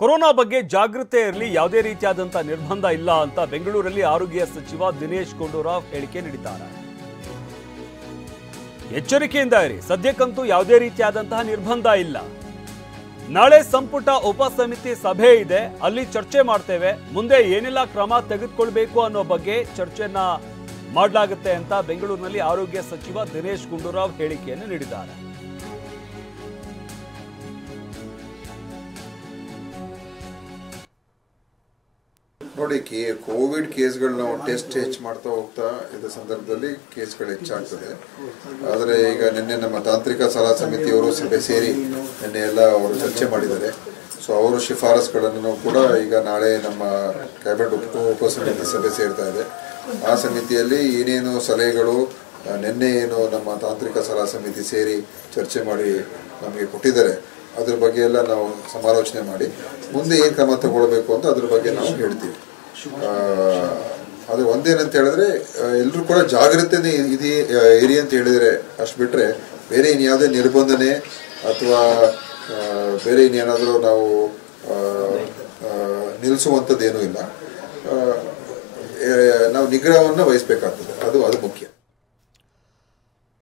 Corona ಬಗ್ಗೆ ಜಾಗೃತಿ ಇರಲಿ, ಯಾವುದೇ ರೀತಿಯಾದಂತಹ ನಿರ್ಬಂಧ ಇಲ್ಲ ಅಂತ ಬೆಂಗಳೂರಲ್ಲಿ ಆರೋಗ್ಯ ಸಚಿವ ದಿನೇಶ್ ಗುಂಡೂರಾವ್ ಹೇಳಿಕೆ ನೀಡಿದ್ದಾರೆ. ಎಚ್ಚರಿಕೆಯಿಂದ ಇರಿ, ಸದ್ಯಕ್ಕಂತೂ ಯಾವುದೇ ರೀತಿಯಾದಂತಹ ನಿರ್ಬಂಧ ಇಲ್ಲ. ನಾಳೆ ಸಂಪುಟ ಉಪಸಮಿತಿ ಸಭೆ ಇದೆ, ಅಲ್ಲಿ ಚರ್ಚೆ ಮಾಡ್ತೇವೆ. ಮುಂದೆ ಏನೆಲ್ಲ ಕ್ರಮ ತೆಗೆದುಕೊಳ್ಬೇಕು ಅನ್ನೋ ಬಗ್ಗೆ ಚರ್ಚೆಯನ್ನ ಮಾಡಲಾಗುತ್ತೆ ಅಂತ ಬೆಂಗಳೂರಿನಲ್ಲಿ ಆರೋಗ್ಯ ಸಚಿವ ದಿನೇಶ್ ಗುಂಡೂರಾವ್ ಹೇಳಿಕೆಯನ್ನು ನೀಡಿದ್ದಾರೆ. ನೋಡಿ, ಕೋವಿಡ್ ಕೇಸ್ಗಳನ್ನ ಟೆಸ್ಟ್ ಹೆಚ್ಚು ಮಾಡ್ತಾ ಹೋಗ್ತಾ ಇದ್ದ ಸಂದರ್ಭದಲ್ಲಿ ಕೇಸ್ಗಳು ಹೆಚ್ಚಾಗ್ತದೆ. ಆದರೆ ಈಗ ನಿನ್ನೆ ನಮ್ಮ ತಾಂತ್ರಿಕ ಸಲಹಾ ಸಮಿತಿಯವರು ಸಭೆ ಸೇರಿ ನಿನ್ನೆ ಎಲ್ಲ ಅವರು ಚರ್ಚೆ ಮಾಡಿದ್ದಾರೆ. ಸೊ ಅವರು ಶಿಫಾರಸುಗಳನ್ನು ಕೂಡ ಈಗ ನಾಳೆ ನಮ್ಮ ಕ್ಯಾಬಿನೆಟ್ ಉಪಸಮಿತಿ ಸಭೆ ಸೇರ್ತಾ ಇದೆ. ಆ ಸಮಿತಿಯಲ್ಲಿ ಏನೇನು ಸಲಹೆಗಳು ನಿನ್ನೆ ಏನು ನಮ್ಮ ತಾಂತ್ರಿಕ ಸಲಹಾ ಸಮಿತಿ ಸೇರಿ ಚರ್ಚೆ ಮಾಡಿ ನಮಗೆ ಕೊಟ್ಟಿದ್ದಾರೆ, ಅದ್ರ ಬಗ್ಗೆ ಎಲ್ಲ ನಾವು ಸಮಾಲೋಚನೆ ಮಾಡಿ ಮುಂದೆ ಏನು ಕ್ರಮ ತಗೊಳ್ಬೇಕು ಅಂತ ಅದ್ರ ಬಗ್ಗೆ ನಾವು ಹೇಳ್ತೀವಿ. ಅದು ಒಂದೇನಂತ ಹೇಳಿದ್ರೆ ಎಲ್ಲರೂ ಕೂಡ ಜಾಗ್ರತೆ ಇರಿ ಅಂತ ಹೇಳಿದರೆ ಅಷ್ಟು ಬಿಟ್ಟರೆ ಬೇರೆ ಇನ್ಯಾವುದೇ ನಿರ್ಬಂಧನೆ ಅಥವಾ ಬೇರೆ ಇನ್ನೇನಾದರೂ ನಾವು ನಿಲ್ಲಿಸುವಂಥದ್ದೇನೂ ಇಲ್ಲ. ನಾವು ನಿಗ್ರಹವನ್ನು ವಹಿಸಬೇಕಾಗ್ತದೆ, ಅದು ಮುಖ್ಯ.